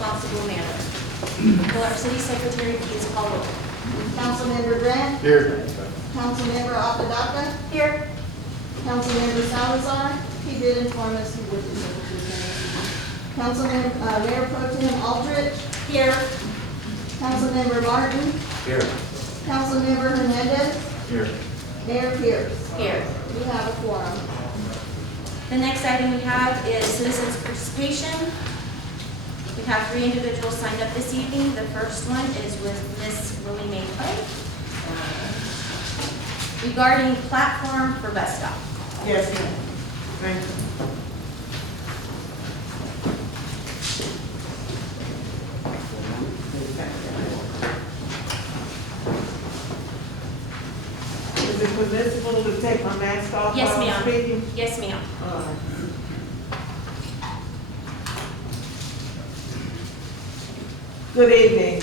responsible manner. Will our city secretary please call roll? Councilmember Grant. Here. Councilmember Apodaca. Here. Councilmember Salazar. He did inform us he would be able to attend. Councilmember, Mayor Pro Tem Aldrich. Here. Councilmember Martin. Here. Councilmember Hernandez. Here. Mayor Pierce. Here. We have a quorum. The next item we have is citizens participation. We have 3 individuals signed up this evening. The first one is with Miss Willie Mae Clay regarding platform for bus stop. Yes, ma'am. Thank you. Is it permissible to take my mask off Yes, while I'm ma'am. speaking? Yes, ma'am. Good evening,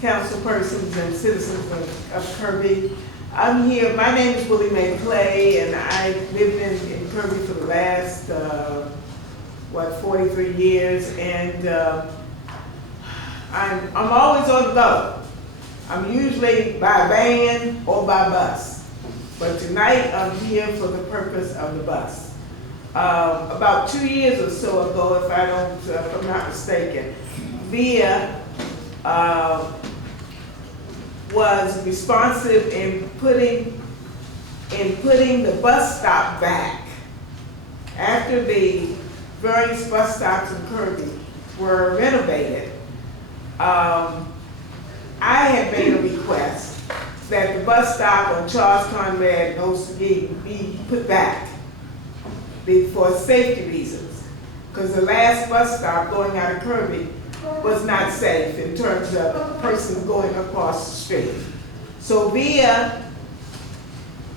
council persons and citizens of Kirby. I'm here, my name is Willie Mae Clay, and I've lived in Kirby for the last, 43 years, and I'm always on the go. I'm usually by van or by bus, but tonight I'm here for the purpose of the bus. About 2 years or so ago, if I'm not mistaken, VIA was responsive in putting the bus stop back. After the various bus stops in Kirby were renovated, I had made a request that the bus stop on Charles Conrad and Osage be put back for safety reasons, because the last bus stop going out of Kirby was not safe in terms of persons going across the street. So VIA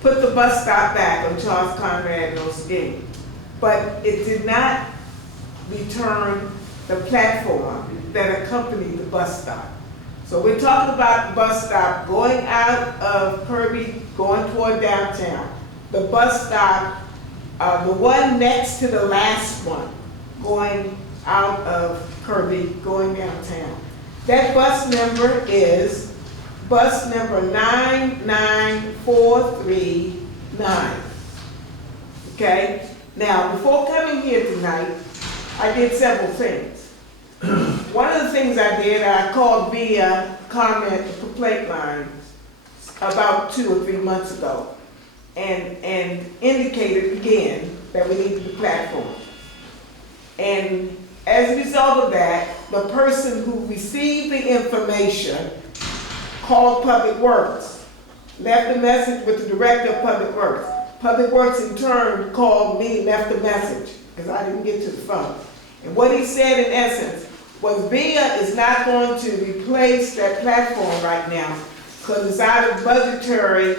put the bus stop back on Charles Conrad and Osage, but it did not return the platform that accompanied the bus stop. So we're talking about the bus stop going out of Kirby, going toward downtown. The bus stop, the one next to the last one, going out of Kirby, going downtown. That bus number is bus number 99439. Okay? Now, before coming here tonight, I did several things. One of the things I did, I called via comment complaint line about 2 or 3 months ago and indicated again that we needed the platform. And as a result of that, the person who received the information called Public Works, left a message with the director of Public Works. Public Works in turn called me, left a message, because I didn't get to the phone. And what he said in essence was VIA is not going to replace that platform right now because it's out of budgetary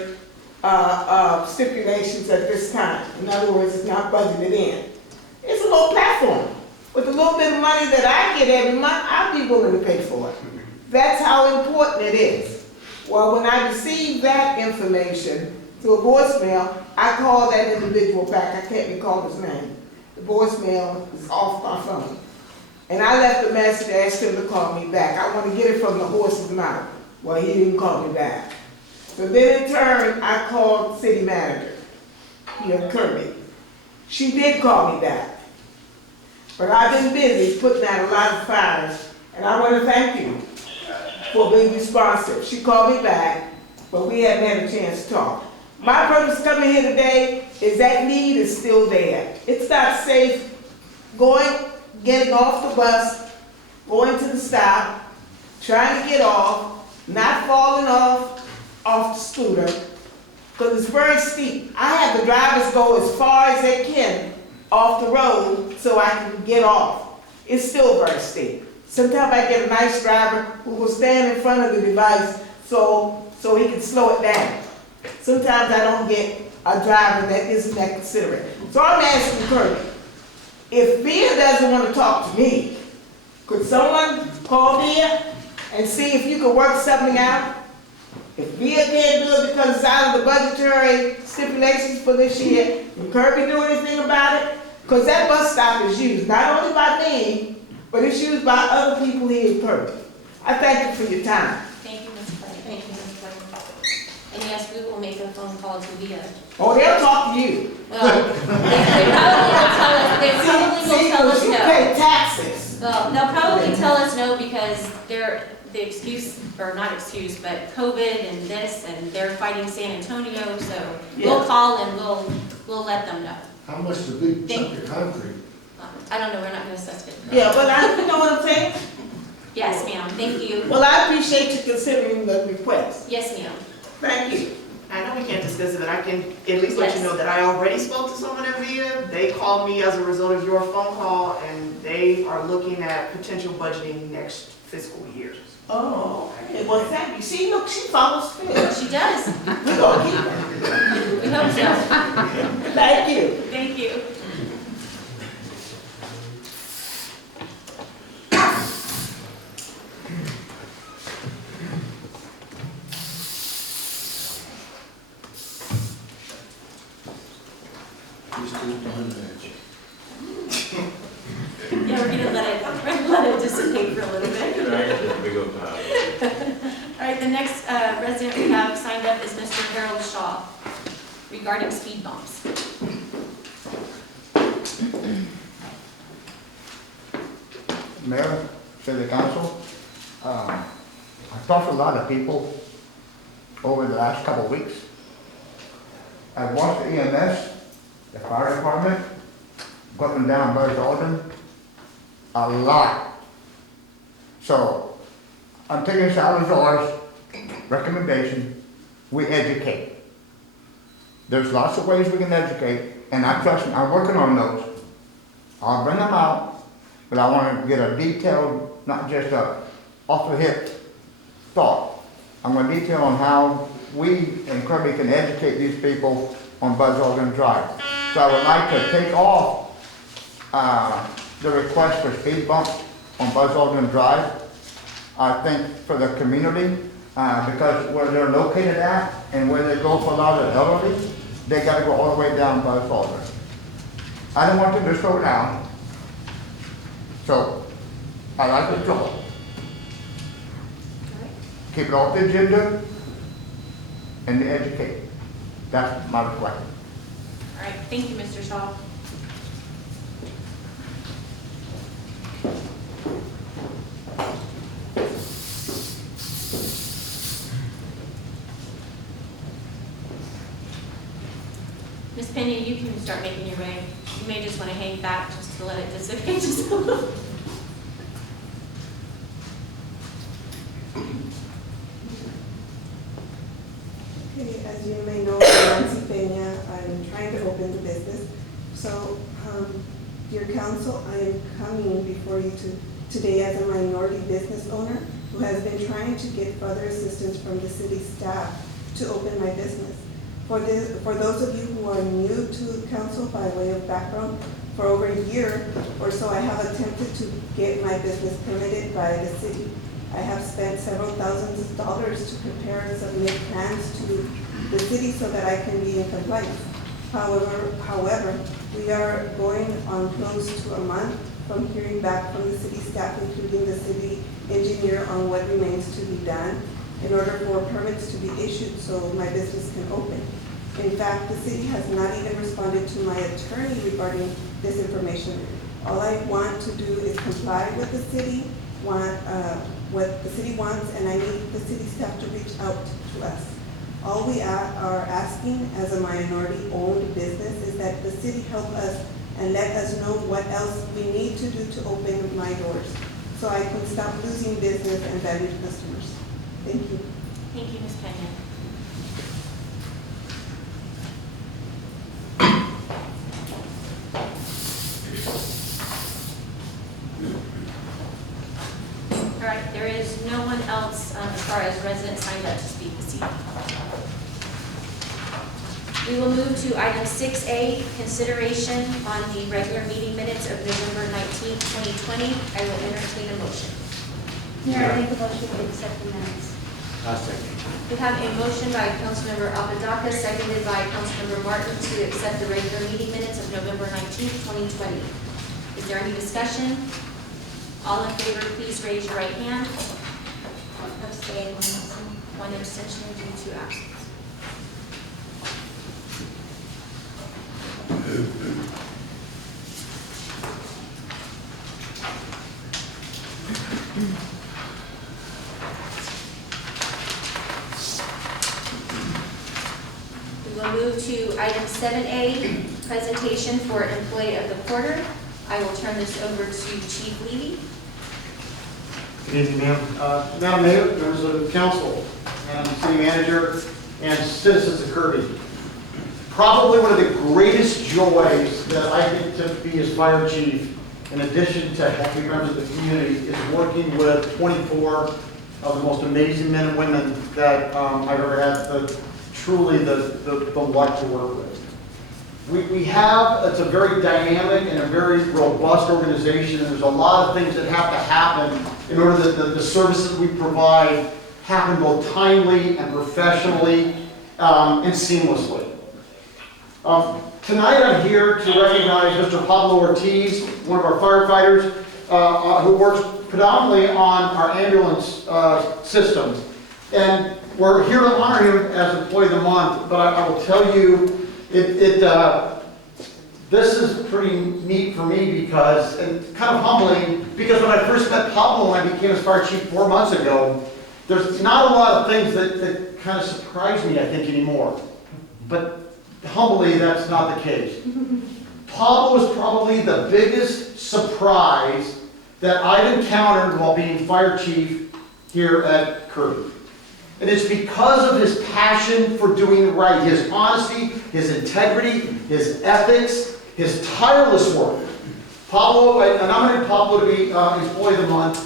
stipulations at this time. In other words, it's not budgeted in. It's a little platform. With a little bit of money that I get every month, I'll be willing to pay for it. That's how important it is. Well, when I received that information through a voicemail, I called that individual back. I can't recall his name. The voicemail is off my phone. And I left a message, asked him to call me back. I want to get it from the horse's mouth. Well, he didn't call me back. So then in turn, I called city manager, Kirby. She did call me back. But I've been busy putting out a lot of fires, and I want to thank you for being responsive. She called me back, but we haven't had a chance to talk. My purpose coming here today is that need is still there. It's not safe getting off the bus, going to the stop, trying to get off, not falling off the scooter, because it's very steep. I have the drivers go as far as they can off the road so I can get off. It's still very steep. Sometimes I get a nice driver who will stand in front of the device so he can slow it down. Sometimes I don't get a driver that isn't that considerate. So I'm asking Kirby, if VIA doesn't want to talk to me, could someone call VIA and see if you could work something out? If VIA can't do it because it's out of the budgetary stipulations for this year, can Kirby do anything about it? Because that bus stop is used not only by me, but it's used by other people here in Kirby. I thank you for your time. Thank you, Ms. Clay. Thank you, Ms. Clay. And yes, we will make a phone call to Via. Oh, they'll talk to you. Well, they probably will tell us You no. pay taxes. Well, they'll probably tell us no because they're, the excuse, or not excuse, but COVID and this, and they're fighting San Antonio, so we'll Yeah. call and we'll let them know. How much is a big chunk of concrete? I don't know, we're not gonna assess it. Yeah, but you know what I'm saying? Yes, ma'am, thank you. Well, I appreciate you considering the request. Yes, ma'am. Thank you. I know we can't discuss it, but I can at least let you know that I already spoke to someone at VIA. They called me as a result of your phone call, and they are looking at potential budgeting next fiscal year. Oh, okay. Well, thank you. See, look, she follows through. She does. We gonna keep her. We hope so. Thank you. Thank you. We still done that. Yeah, we're gonna let it dissipate for a little bit. Big old pile. All right, the next resident we have signed up is Mr. Harold Shaw regarding speed bumps. Mayor, City Council, I've talked to a lot of people over the last couple of weeks. I've watched the EMS, the fire department, up and down Buzz Alden, a lot. So, I'm taking Salazar's recommendation, we educate. There's lots of ways we can educate, and I trust me, I'm working on those. I'll bring them out, but I want to get a detailed, not just a off-the-hip thought. I'm going to detail on how we in Kirby can educate these people on Buzz Alden Drive. So I would like to take off the request for speed bumps on Buzz Alden Drive. I think for the community, because where they're located at and where they go for a lot of elderly, they got to go all the way down Buzz Alden. I don't want them to slow down. So, I like the draw. Keep it off the agenda and educate. That's my request. All right, thank you, Mr. Shaw. Ms. Pena, you can start making your way. You may just want to hang back just to let it dissipate just a little. Okay, as you may know, I'm Nancy Pena. I'm trying to open the business. So, dear council, I am coming before you today as a minority business owner who has been trying to get further assistance from the city staff to open my business. For those of you who are new to council, by way of background, for over a year or so I have attempted to get my business permitted by the city. I have spent several thousands of dollars to prepare and submit plans to the city so that I can be in compliance. However, we are going on close to a month from hearing back from the city staff, including the city engineer, on what remains to be done in order for permits to be issued so my business can open. In fact, the city has not even responded to my attorney regarding this information. All I want to do is comply with the city, what the city wants, and I need the city staff to reach out to us. All we are asking as a minority-owned business is that the city help us and let us know what else we need to do to open my doors so I can stop losing business and valued customers. Thank you. Thank you, Ms. Pena. All right, there is no one else as far as residents signed up to speak this evening. We will move to item 6A, consideration on the regular meeting minutes of November 19th, 2020. I will entertain a motion. Mayor, I make a motion to accept the minutes. I'll second. We have a motion by Councilmember Apodaca, seconded by Councilmember Martin to accept the regular meeting minutes of November 19th, 2020. Is there any discussion? All in favor, please raise your right hand. Abstain. One abstention due to absence. We will move to item 7A, presentation for employee of the quarter. I will turn this over to Chief Levy. Good evening, ma'am. Madam Mayor, members of the council, and city manager, and citizens of Kirby. Probably one of the greatest joys that I get to be as fire chief, in addition to helping members of the community, is working with 24 of the most amazing men and women that I've ever had truly the luck to work with. It's a very dynamic and a very robust organization, and there's a lot of things that have to happen in order that the services we provide happen both timely and professionally and seamlessly. Tonight I'm here to recognize Mr. Pablo Ortiz, one of our firefighters who works predominantly on our ambulance systems. And we're here to honor him as Employee of the Month, but I will tell you, this is pretty neat for me because, and kind of humbling, because when I first met Pablo when I became his fire chief 4 months ago, there's not a lot of things that kind of surprise me, I think, anymore. But humbly, that's not the case. Pablo is probably the biggest surprise that I've encountered while being fire chief here at Kirby. And it's because of his passion for doing right, his honesty, his integrity, his ethics, his tireless work. Pablo, and I'm going to Pablo to be Employee of the Month,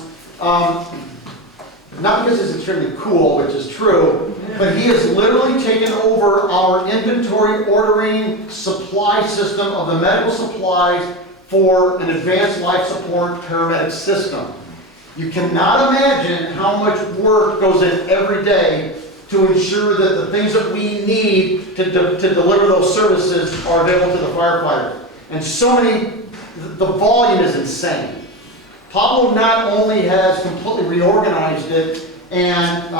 not because it's extremely cool, which is true, but he has literally taken over our inventory ordering supply system of the medical supplies for an advanced life support paramedic system. You cannot imagine how much work goes in every day to ensure that the things that we need to deliver those services are available to the firefighter. And so many, the volume is insane. Pablo not only has completely reorganized it and